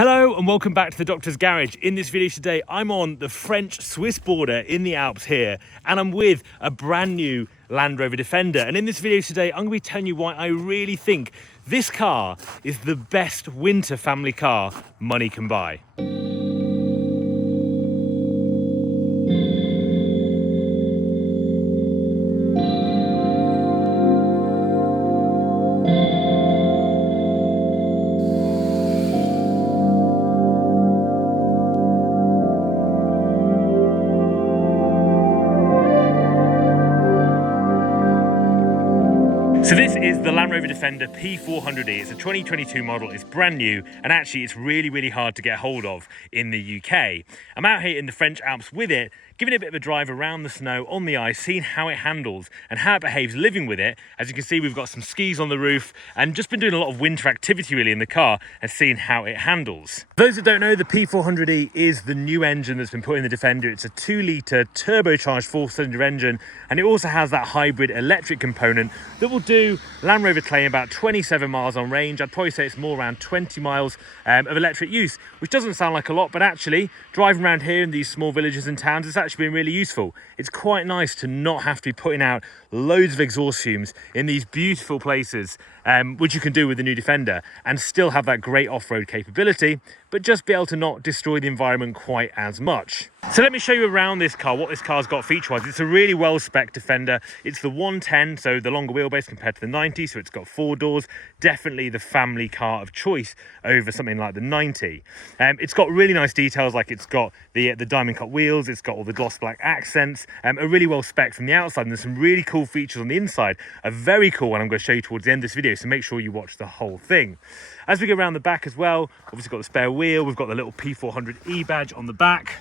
Hello and welcome back to the Doctor's Garage. In this video today, I'm on the French-Swiss border in the Alps here, and I'm with a brand new Land Rover Defender. And in this video today, I'm going to be telling you why I really think this car is the best winter family car money can buy. So this is the Land Rover Defender P400e. It's a 2022 model, it's brand new, and actually it's really hard to get hold of in the UK. I'm out here in the French Alps with it, giving it a bit of a drive around the snow, on the ice, seeing how it handles and how it behaves living with it. As you can see, we've got some skis on the roof and just been doing a lot of winter activity really in the car and seeing how it handles. For those that don't know, the P400e is the new engine that's been put in the Defender. It's a 2-litre turbocharged 4-cylinder engine, and it also has that hybrid electric component that will do Land Rover claim about 27 miles on range. I'd probably say it's more around 20 miles of electric use, which doesn't sound like a lot, but actually driving around here in these small villages and towns, it's actually been really useful. It's quite nice to not have to be putting out loads of exhaust fumes in these beautiful places, which you can do with the new Defender, and still have that great off-road capability, but just be able to not destroy the environment quite as much. So let me show you around this car, what this car's got feature-wise. It's a really well-spec'd Defender. It's the 110, so the longer wheelbase compared to the 90, so it's got 4 doors. Definitely the family car of choice over something like the 90. It's got really nice details, like it's got the diamond cut wheels, it's got all the gloss black accents, are really well-spec'd from the outside, and there's some really cool features on the inside. A very cool one I'm going to show you towards the end of this video, so make sure you watch the whole thing. As we go around the back as well, obviously got the spare wheel, we've got the little P400e badge on the back.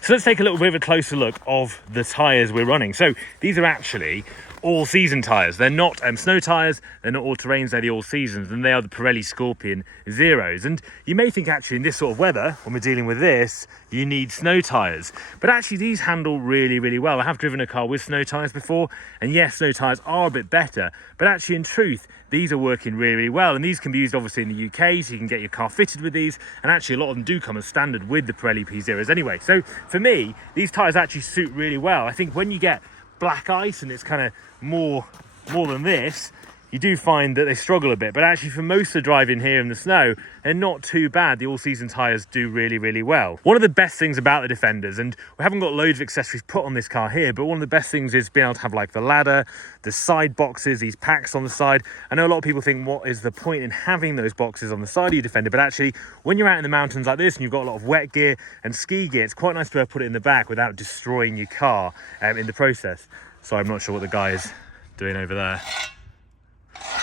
So let's take a little bit of a closer look of the tyres we're running. So these are actually all-season tyres. They're not snow tyres, they're not all-terrains, they're the all-seasons, and they are the Pirelli Scorpion Zeros. And you may think actually in this sort of weather, when we're dealing with this, you need snow tyres. But actually these handle really well. I have driven a car with snow tyres before, and yes, snow tyres are a bit better, but actually in truth, these are working really well. And these can be used obviously in the UK, so you can get your car fitted with these, and actually a lot of them do come as standard with the Pirelli P Zeros anyway. So for me, these tyres actually suit really well. I think when you get black ice and it's kind of more than this, you do find that they struggle a bit, but actually for most of the driving here in the snow, they're not too bad. The all-season tyres do really well. One of the best things about the Defenders, and we haven't got loads of accessories put on this car here, but one of the best things is being able to have like the ladder, the side boxes, these packs on the side. I know a lot of people think, what is the point in having those boxes on the side of your Defender? But actually, when you're out in the mountains like this and you've got a lot of wet gear and ski gear, it's quite nice to be able to put it in the back without destroying your car in the process. So I'm not sure what the guy is doing over there.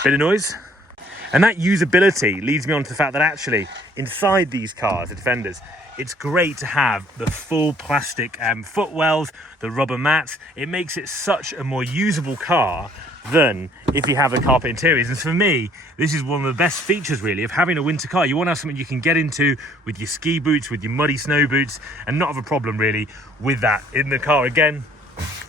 Bit of noise. And that usability leads me on to the fact that actually inside these cars, the Defenders, it's great to have the full plastic footwells, the rubber mats. It makes it such a more usable car than if you have the carpet interiors. And for me, this is one of the best features really of having a winter car. You want to have something you can get into with your ski boots, with your muddy snow boots, and not have a problem really with that in the car. Again,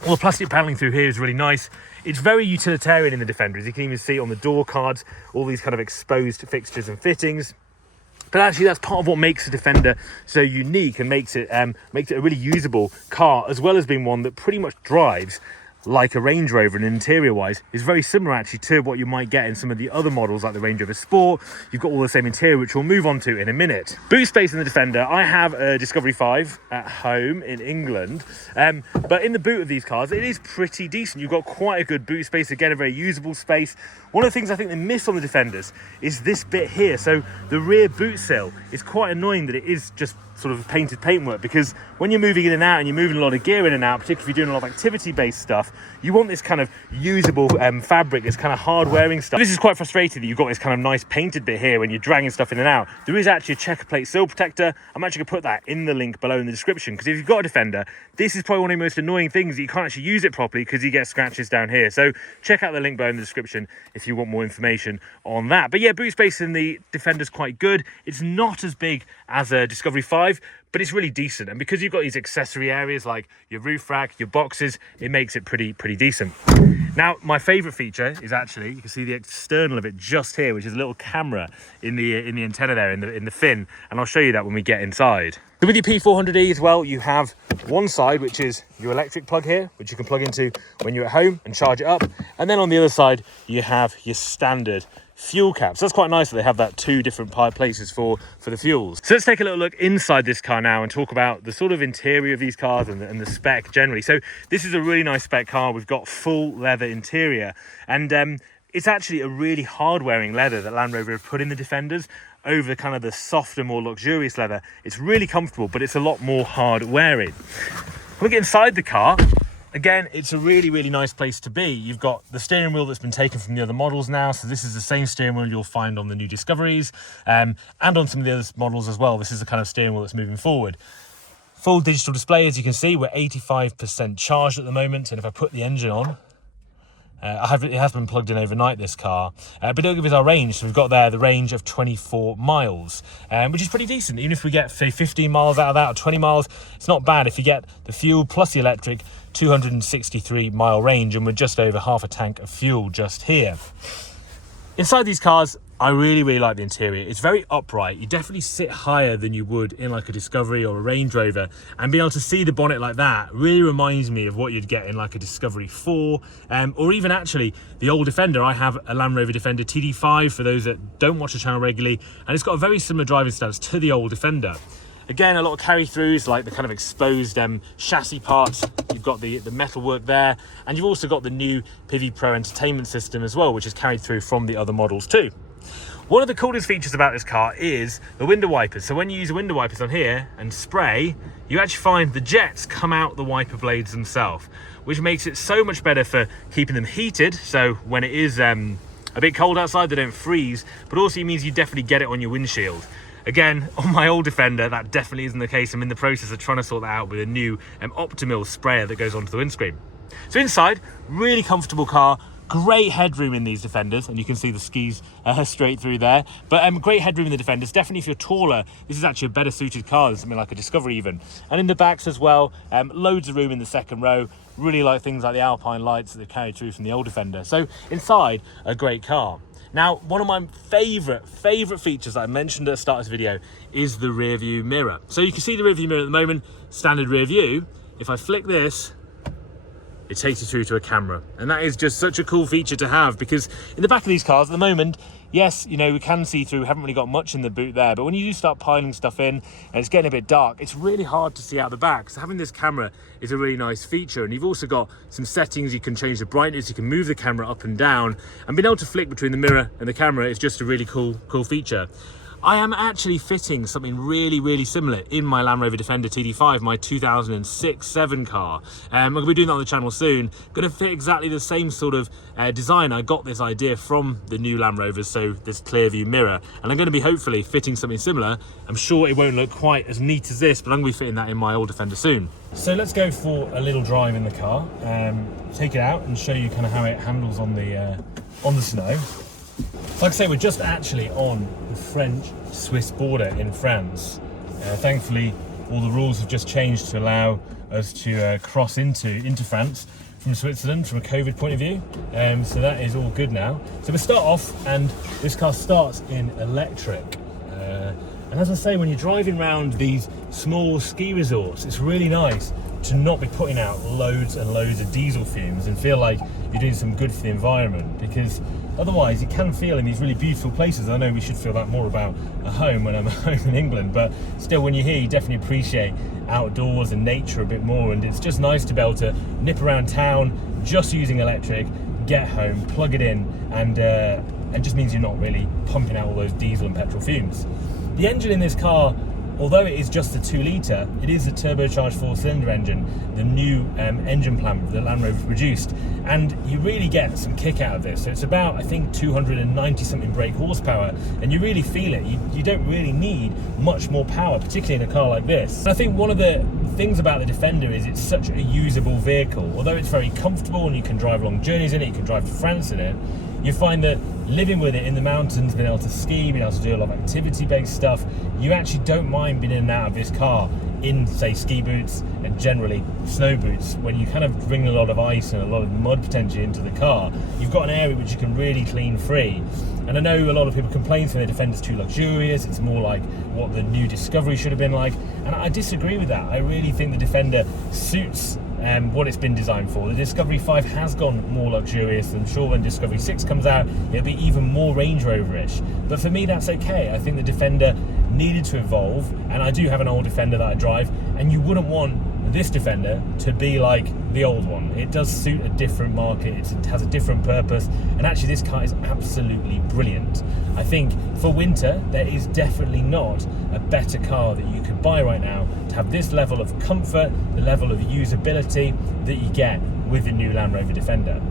all the plastic paneling through here is really nice. It's very utilitarian in the Defender, as you can even see on the door cards, all these kind of exposed fixtures and fittings. But actually that's part of what makes the Defender so unique and makes it a really usable car, as well as being one that pretty much drives like a Range Rover, and interior wise is very similar actually to what you might get in some of the other models like the Range Rover Sport. You've got all the same interior, which we'll move on to in a minute. Boot space in the Defender, I have a Discovery 5 at home in England, but in the boot of these cars it is pretty decent. You've got quite a good boot space, again a very usable space. One of the things I think they miss on the Defenders is this bit here. So the rear boot sill is quite annoying that it is just sort of painted paintwork, because when you're moving in and out and you're moving a lot of gear in and out, particularly if you're doing a lot of activity-based stuff, you want this kind of usable fabric, this kind of hard-wearing stuff. This is quite frustrating that you've got this kind of nice painted bit here when you're dragging stuff in and out. There is actually a checker plate sill protector. I'm actually going to put that in the link below in the description, because if you've got a Defender, this is probably one of the most annoying things, that you can't actually use it properly because you get scratches down here. So check out the link below in the description if if you want more information on that. But yeah, boot space in the Defender's quite good. It's not as big as a Discovery 5, but it's really decent. And because you've got these accessory areas like your roof rack, your boxes, it makes it pretty decent. Now, my favorite feature is actually, you can see the external of it just here, which is a little camera in the antenna there, in the fin. And I'll show you that when we get inside. So with your P400e as well, you have one side, which is your electric plug here, which you can plug into when you're at home and charge it up. And then on the other side, you have your standard fuel cap. So that's quite nice that they have that two different places for the fuels. So let's take a little look inside this car now and talk about the sort of interior of these cars and the spec generally. So this is a really nice spec car. We've got full leather interior, and it's actually a really hard wearing leather that Land Rover have put in the Defenders over kind of the softer, more luxurious leather. It's really comfortable, but it's a lot more hard wearing. When we get inside the car, again, it's a really nice place to be. You've got the steering wheel that's been taken from the other models now. So this is the same steering wheel you'll find on the new Discoveries, and on some of the other models as well. This is the kind of steering wheel that's moving forward. Full digital display, as you can see, we're 85% charged at the moment. And if I put the engine on, it has been plugged in overnight, this car, but it'll give us our range. So we've got there the range of 24 miles, which is pretty decent. Even if we get, say, 15 miles out of that or 20 miles, it's not bad. If you get the fuel plus the electric, 263 mile range, and we're just over half a tank of fuel just here. Inside these cars, I really like the interior. It's very upright. You definitely sit higher than you would in like a Discovery or a Range Rover, and being able to see the bonnet like that really reminds me of what you'd get in like a Discovery 4, or even actually the old Defender. I have a Land Rover Defender TD5 for those that don't watch the channel regularly, and it's got a very similar driving stance to the old Defender. Again, a lot of carry-throughs, like the kind of exposed chassis parts. You've got the metal work there, and you've also got the new Pivi Pro entertainment system as well, which is carried through from the other models too. One of the coolest features about this car is the window wipers. So when you use the window wipers on here and spray, you actually find the jets come out the wiper blades themselves, which makes it so much better for keeping them heated. So when it is a bit cold outside, they don't freeze, but also it means you definitely get it on your windshield. Again, on my old Defender, that definitely isn't the case. I'm in the process of trying to sort that out with a new Optimal sprayer that goes onto the windscreen. So inside, really comfortable car. Great headroom in these Defenders, and you can see the skis straight through there. But great headroom in the Defenders. Definitely, if you're taller, this is actually a better suited car than something like a Discovery even. And in the backs as well, loads of room in the second row. Really like things like the Alpine lights that they've carried through from the old Defender. So inside, a great car. Now, one of my favorite features that I mentioned at the start of this video is the rear view mirror. So you can see the rear view mirror at the moment, standard rear view. If I flick this, it takes you through to a camera. And that is just such a cool feature to have, because in the back of these cars at the moment, yes, you know, we can see through, haven't really got much in the boot there, but when you do start piling stuff in and it's getting a bit dark, it's really hard to see out the back. So having this camera is a really nice feature. And you've also got some settings. You can change the brightness, you can move the camera up and down, and being able to flick between the mirror and the camera is just a really cool feature. I am actually fitting something really similar in my Land Rover Defender TD5, my 2006-7 car. I'm going to be doing that on the channel soon. Going to fit exactly the same sort of design. I got this idea from the new Land Rovers, so this clear view mirror, and I'm going to be hopefully fitting something similar. I'm sure it won't look quite as neat as this, but I'm going to be fitting that in my old Defender soon. So let's go for a little drive in the car, take it out and show you kind of how it handles on the snow. Like I say, we're just actually on the French-Swiss border in France. Thankfully, all the rules have just changed to allow us to cross into France from Switzerland from a COVID point of view. So that is all good now. So we start off, and this car starts in electric. And as I say, when you're driving around these small ski resorts, it's really nice to not be putting out loads and loads of diesel fumes and feel like you're doing some good for the environment, because otherwise you can feel in these really beautiful places. I know we should feel that more about a home when I'm home in England, but still, when you're here, you definitely appreciate outdoors and nature a bit more, and it's just nice to be able to nip around town just using electric, get home, plug it in, and it just means you're not really pumping out all those diesel and petrol fumes. The engine in this car, although it is just a 2-litre, it is a turbocharged 4-cylinder engine, the new engine plan that Land Rover produced, and you really get some kick out of this. So it's about, I think, 290 something brake horsepower, and you really feel it. You don't really need much more power, particularly in a car like this. And I think one of the things about the Defender is it's such a usable vehicle. Although it's very comfortable and you can drive long journeys in it, you can drive to France in it, you find that living with it in the mountains, being able to ski, being able to do a lot of activity-based stuff, you actually don't mind being in and out of this car in, say, ski boots and generally snow boots. When you kind of bring a lot of ice and a lot of mud potentially into the car, you've got an area which you can really clean free. And I know a lot of people complain that the Defender's too luxurious, it's more like what the new Discovery should have been like, and I disagree with that. I really think the Defender suits what it's been designed for. The Discovery 5 has gone more luxurious. I'm sure when Discovery 6 comes out, it'll be even more Range Rover-ish. But for me, that's okay. I think the Defender needed to evolve, and I do have an old Defender that I drive, and you wouldn't want this Defender to be like the old one. It does suit a different market, it has a different purpose, and actually this car is absolutely brilliant. I think for winter, there is definitely not a better car that you could buy right now to have this level of comfort, the level of usability that you get with the new Land Rover Defender.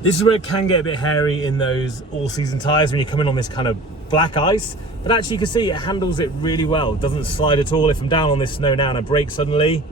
This is where it can get a bit hairy in those all-season tyres when you're coming on this kind of black ice, but actually you can see it handles it really well. It doesn't slide at all. If I'm down on this snow now and I brake suddenly,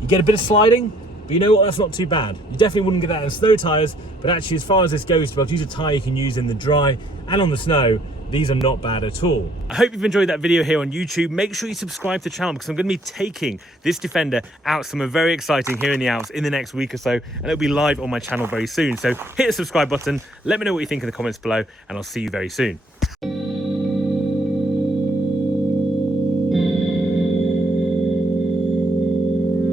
you get a bit of sliding, but you know what, that's not too bad. You definitely wouldn't get that in snow tyres, but actually as far as this goes, to be able to use a tyre you can use in the dry and on the snow, these are not bad at all. I hope you've enjoyed that video here on YouTube. Make sure you subscribe to the channel because I'm going to be taking this Defender out somewhere very exciting here in the Alps in the next week or so, and it'll be live on my channel very soon. So hit the subscribe button, let me know what you think in the comments below, and I'll see you very soon.